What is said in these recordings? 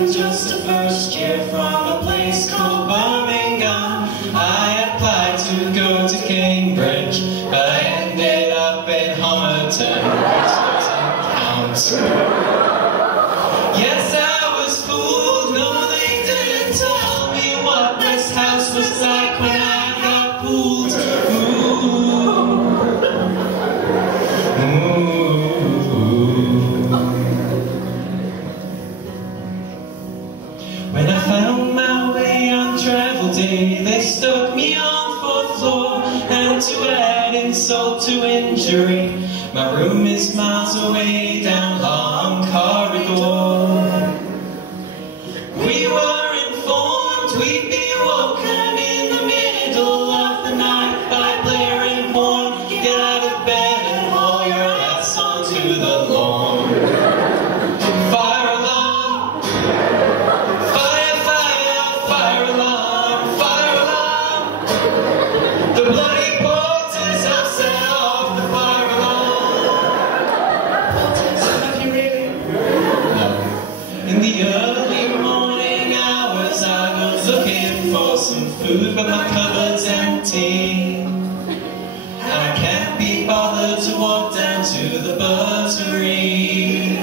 I'm just a first year from a place called Birmingham. I applied to go to Cambridge, but I ended up in Homerton, which doesn't count. Yes, I was fooled. No, they didn't tell me what this house was like when I got fooled. When I found my way on travel day, they stuck me on 4th floor, and to add insult to injury, my room is miles away down long corridor. We were informed we'd be woken in the middle of the night by blaring horn. Get out of bed and haul your ass onto the lawn. Fire alarm! Fire, fire, fire alarm! Fire alarm! The bloody porters have set off the fire alarm. Porters, have you really? No. In the early morning hours I was looking for some food, but my cupboard's empty. And I can't be bothered to walk down to the buttery.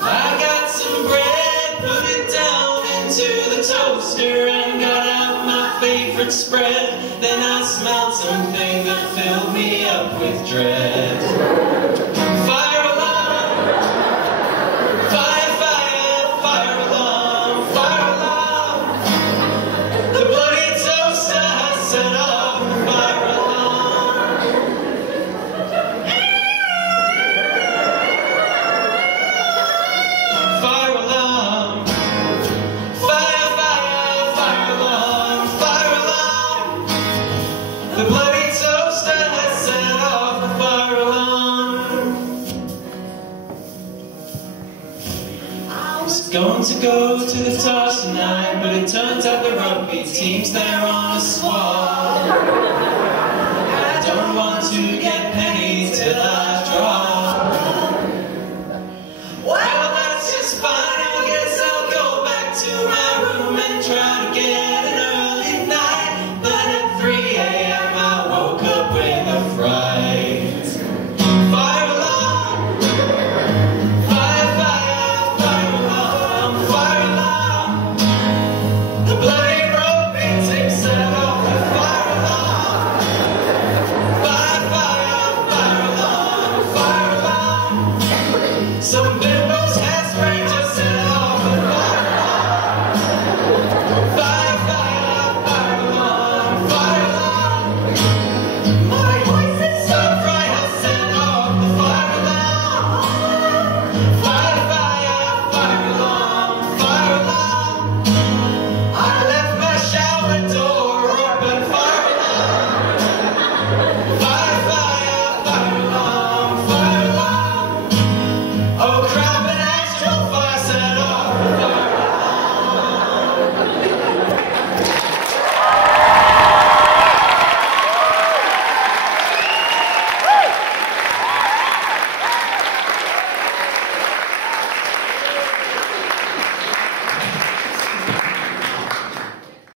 I got some bread, put it down into the toaster, and got out my favorite spread. Then I smelled something that filled me up with dread. Fire alarm! Fire, fire, fire alarm! Fire alarm! The bloody toaster has set off the fire alarm. Fire alarm! Fire, fire, fire alarm! Fire alarm! The bloody toaster has set off the fire alarm. I was going to go to the toss tonight, but it turns out the rugby team's there on a squad.